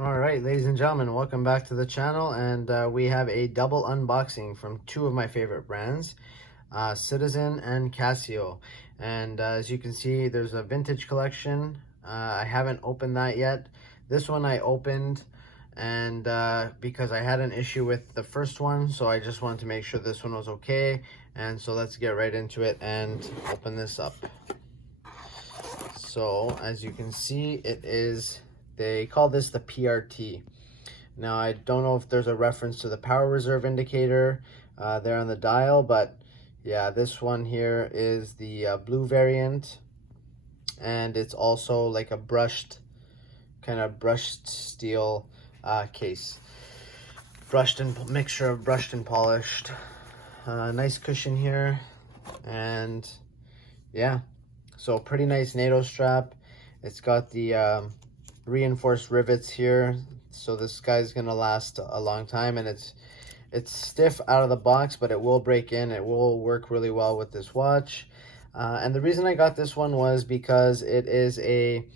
All right, ladies and gentlemen, welcome back to the channel, and we have a double unboxing from two of my favorite brands, Citizen and Casio. And as you can see, there's a vintage collection. I haven't opened that yet. This one I opened, and because I had an issue with the first one, so I just wanted to make sure this one was okay. And so let's get right into it and open this up. So as you can see, they call this the PRT. Now, I don't know if there's a reference to the power reserve indicator there on the dial, but yeah, this one here is the blue variant, and it's also like a brushed steel case. Mixture of brushed and polished. Nice cushion here, and yeah, so pretty nice NATO strap. It's got the reinforced rivets here, so this guy's gonna last a long time, and it's stiff out of the box, but it will break in. It will work really well with this watch. And the reason I got this one was because it is a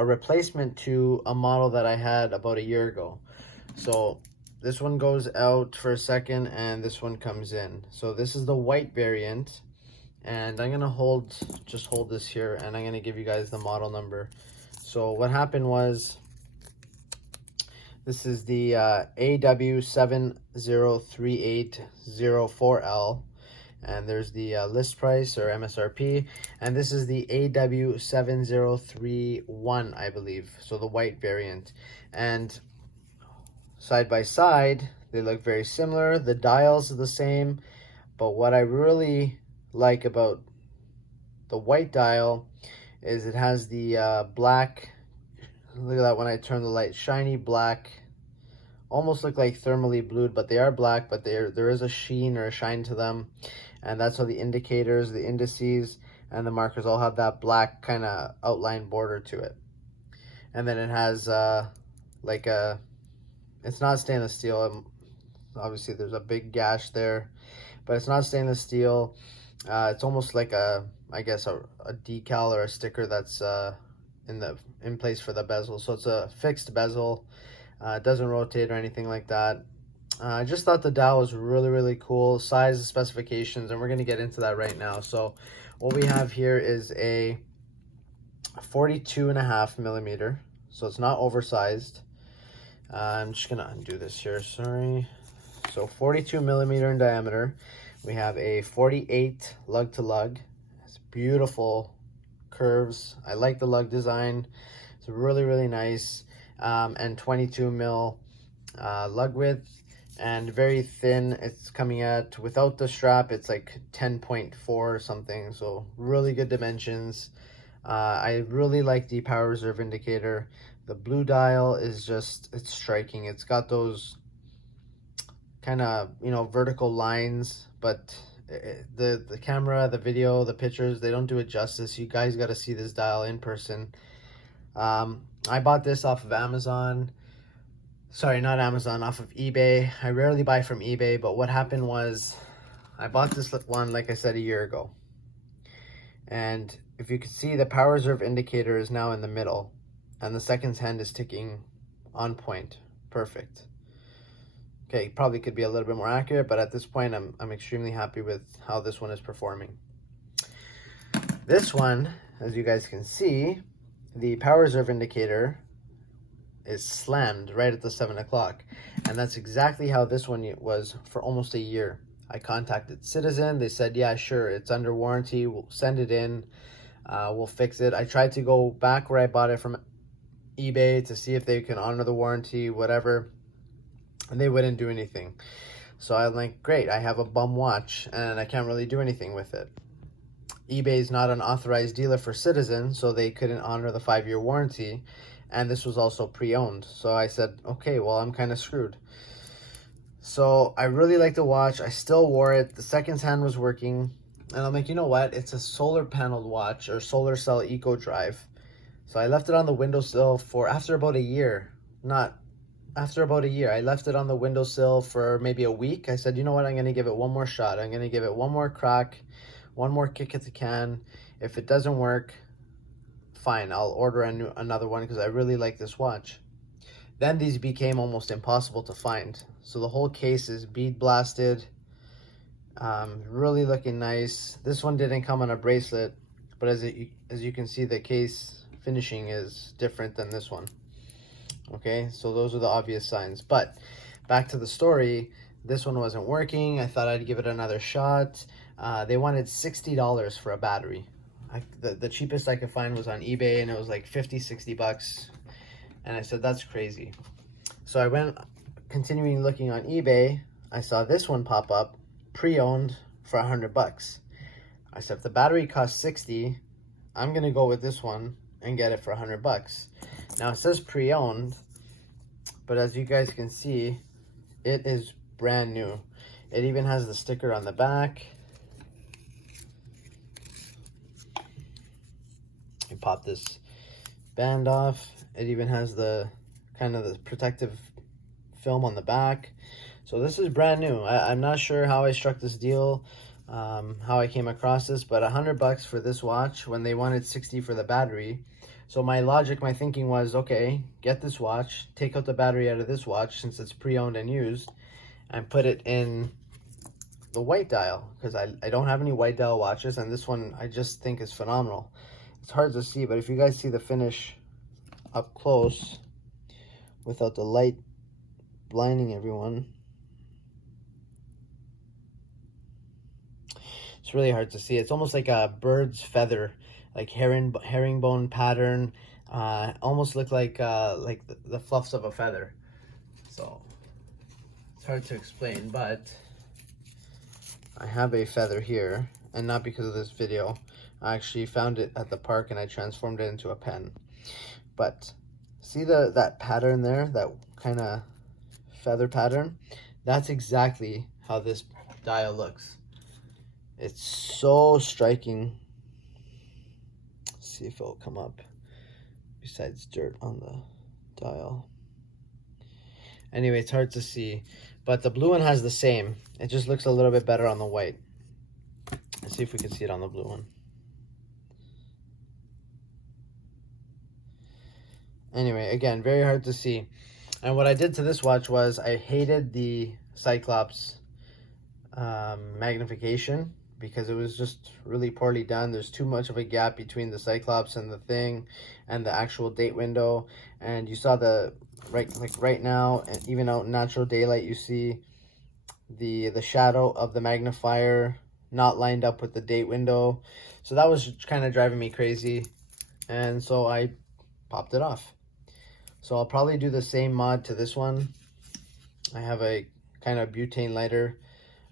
replacement to a model that I had about a year ago. So this one goes out for a second and this one comes in. So this is the white variant, and I'm gonna just hold this here, and I'm gonna give you guys the model number. So what happened was, this is the AW703804L, and there's the list price or MSRP, and this is the AW7031, I believe, so the white variant. And side by side, they look very similar. The dials are the same, but what I really like about the white dial is it has the black, look at that when I turn the light, shiny black, almost look like thermally blued, but they are black, but there is a sheen or a shine to them. And that's how the indicators, the indices, and the markers all have that black kind of outline border to it. And then it has it's not stainless steel. Obviously there's a big gash there, but it's not stainless steel. It's almost like I guess a decal or a sticker that's in place for the bezel. So it's a fixed bezel. It doesn't rotate or anything like that. I just thought the dial was really cool. Size, specifications, and we're going to get into that right now. So what we have here is a 42.5 millimeter. So it's not oversized. I'm just going to undo this here. Sorry. So 42 millimeter in diameter. We have a 48 lug to lug. It's beautiful curves. I like the lug design. It's really nice. And 22 mil lug width, and very thin. It's coming at, without the strap, it's like 10.4 or something, so really good dimensions. I really like the power reserve indicator. The blue dial is just, it's striking. It's got those kind of, vertical lines, but the camera, the video, the pictures, they don't do it justice. You guys got to see this dial in person. I bought this off of Amazon. Sorry, not Amazon, off of eBay. I rarely buy from eBay, but what happened was I bought this one, like I said, a year ago. And if you could see, the power reserve indicator is now in the middle, and the seconds hand is ticking on point. Perfect. Okay, probably could be a little bit more accurate, but at this point, I'm extremely happy with how this one is performing. This one, as you guys can see, the power reserve indicator is slammed right at the 7 o'clock, and that's exactly how this one was for almost a year. I contacted Citizen. They said, yeah, sure, it's under warranty, we'll send it in, we'll fix it. I tried to go back where I bought it from eBay to see if they can honor the warranty, whatever, and they wouldn't do anything. So I'm like, great, I have a bum watch and I can't really do anything with it. eBay is not an authorized dealer for Citizen, so they couldn't honor the 5-year warranty, and this was also pre-owned. So I said, okay, well, I'm kind of screwed. So I really like the watch. I still wore it. The seconds hand was working, and I'm like, you know what? It's a solar paneled watch, or solar cell eco drive. So I left it on the windowsill for after about a year. I left it on the windowsill for maybe a week. I said, you know what? I'm going to give it one more shot. I'm going to give it one more crack, one more kick at the can. If it doesn't work, fine, I'll order another one, because I really like this watch. Then these became almost impossible to find. So the whole case is bead blasted, really looking nice. This one didn't come on a bracelet, but as you can see, the case finishing is different than this one. Okay, so those are the obvious signs. But back to the story, this one wasn't working. I thought I'd give it another shot. They wanted $60 for a battery. The cheapest I could find was on eBay, and it was like 50-60 bucks. And I said, that's crazy. So I went continuing looking on eBay. I saw this one pop up, pre-owned for 100 bucks. I said, if the battery costs 60, I'm gonna go with this one and get it for 100 bucks. Now it says pre-owned, but as you guys can see, it is brand new. It even has the sticker on the back. You pop this band off. It even has the kind of the protective film on the back. So this is brand new. I'm not sure how I struck this deal, how I came across this, but 100 bucks for this watch when they wanted 60 for the battery. So my thinking was, okay, get this watch, take out the battery out of this watch since it's pre-owned and used, and put it in the white dial, because I don't have any white dial watches, and this one I just think is phenomenal. It's hard to see, but if you guys see the finish up close without the light blinding everyone, it's really hard to see. It's almost like a bird's feather, like herringbone pattern. Almost look like the fluffs of a feather. So it's hard to explain, but I have a feather here, and not because of this video. I actually found it at the park and I transformed it into a pen. But see that pattern there, that kind of feather pattern? That's exactly how this dial looks. It's so striking. Let's see if it'll come up besides dirt on the dial. Anyway, it's hard to see, but the blue one has the same. It just looks a little bit better on the white. Let's see if we can see it on the blue one. Anyway, again, very hard to see. And what I did to this watch was I hated the Cyclops magnification, because it was just really poorly done. There's too much of a gap between the Cyclops and the thing and the actual date window. And you saw the right now, and even out in natural daylight, you see the shadow of the magnifier not lined up with the date window. So that was kind of driving me crazy, and so I popped it off. So I'll probably do the same mod to this one. I have a kind of butane lighter.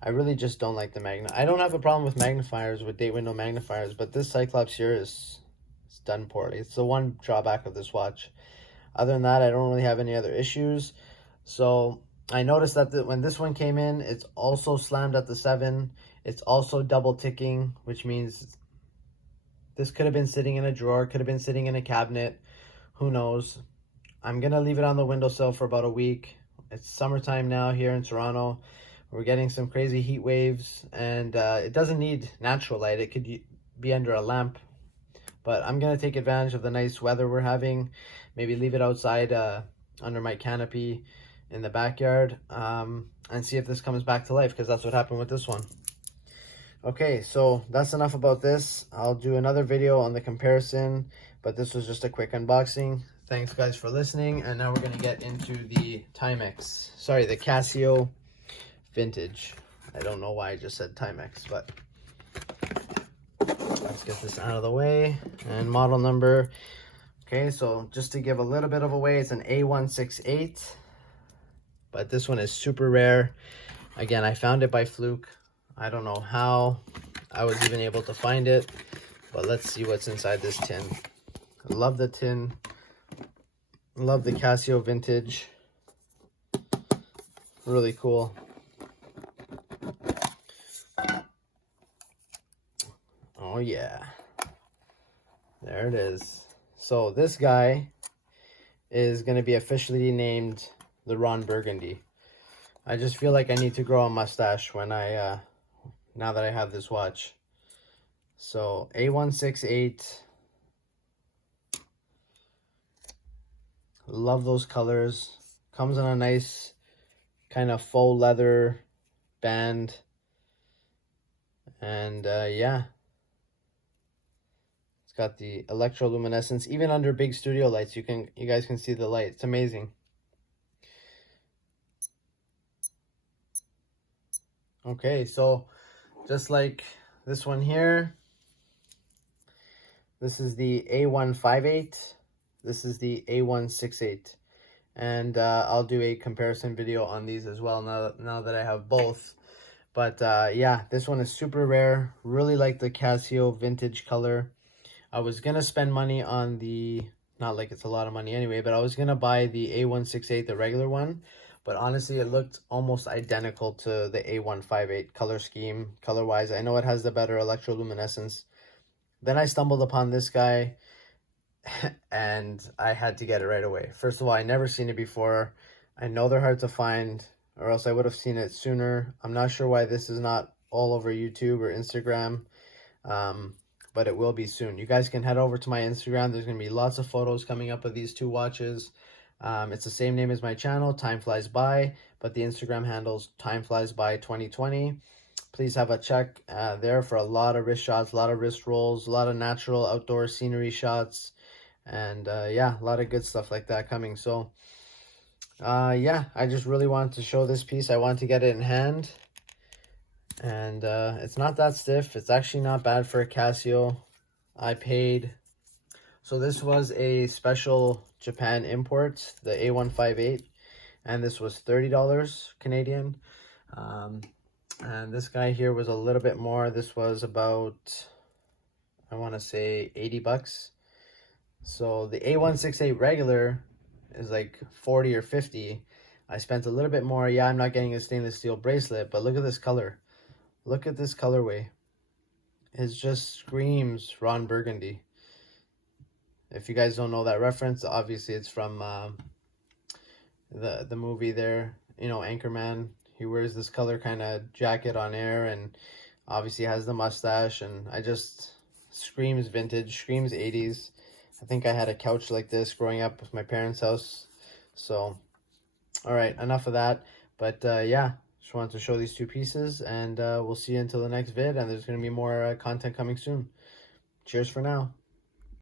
I really just don't like the I don't have a problem with magnifiers, with date window magnifiers, but this Cyclops here is done poorly. It's the one drawback of this watch. Other than that, I don't really have any other issues. So I noticed that when this one came in, it's also slammed at the 7. It's also double ticking, which means this could have been sitting in a drawer, could have been sitting in a cabinet. Who knows? I'm going to leave it on the windowsill for about a week. It's summertime now here in Toronto. We're getting some crazy heat waves, and it doesn't need natural light. It could be under a lamp. But I'm going to take advantage of the nice weather we're having. Maybe leave it outside under my canopy in the backyard, and see if this comes back to life, because that's what happened with this one. Okay, so that's enough about this. I'll do another video on the comparison, but this was just a quick unboxing. Thanks guys for listening, and now we're going to get into the the Casio vintage. I don't know why I just said Timex, but let's get this out of the way. And model number. Okay, so just to give a little bit of away, it's an A168, but this one is super rare. Again, I found it by fluke. I don't know how I was even able to find it, but let's see what's inside this tin. I love the tin. Love the Casio vintage. Really cool. Oh yeah. There it is. So this guy is going to be officially named the Ron Burgundy. I just feel like I need to grow a mustache when now that I have this watch. So A168. Love those colors. Comes in a nice kind of faux leather band. And yeah, it's got the electroluminescence. Even under big studio lights, you guys can see the light. It's amazing. Okay, so just like this one here, this is the A158. This is the A168. And I'll do a comparison video on these as well now that I have both. But yeah, this one is super rare. Really like the Casio vintage color. I was gonna spend money on the, not like it's a lot of money anyway, but I was gonna buy the A168, the regular one. But honestly, it looked almost identical to the A158 color scheme, color-wise. I know it has the better electroluminescence. Then I stumbled upon this guy and I had to get it right away. First of all, I never seen it before. I know they're hard to find, or else I would have seen it sooner. I'm not sure why this is not all over YouTube or Instagram, but it will be soon. You guys can head over to my Instagram. There's going to be lots of photos coming up of these two watches. It's the same name as my channel, Time Flies By, but the Instagram handle's Time Flies By 2020. Please have a check there for a lot of wrist shots, a lot of wrist rolls, a lot of natural outdoor scenery shots, and yeah, a lot of good stuff like that coming. So yeah, I just really wanted to show this piece. I wanted to get it in hand, and it's not that stiff. It's actually not bad for a Casio. I paid, so this was a special Japan import, the A158, and this was $30 Canadian. And this guy here was a little bit more. This was about, I want to say 80 bucks. So the A168 regular is like 40 or 50. I spent a little bit more. Yeah, I'm not getting a stainless steel bracelet, but look at this color. Look at this colorway. It just screams Ron Burgundy. If you guys don't know that reference, obviously it's from the movie there, you know, Anchorman. He wears this color kind of jacket on air, and obviously has the mustache, and I just screams vintage, screams 80s. I think I had a couch like this growing up with my parents' house. So, all right, enough of that. But yeah, just wanted to show these two pieces, and we'll see you until the next vid, and there's going to be more content coming soon. Cheers for now.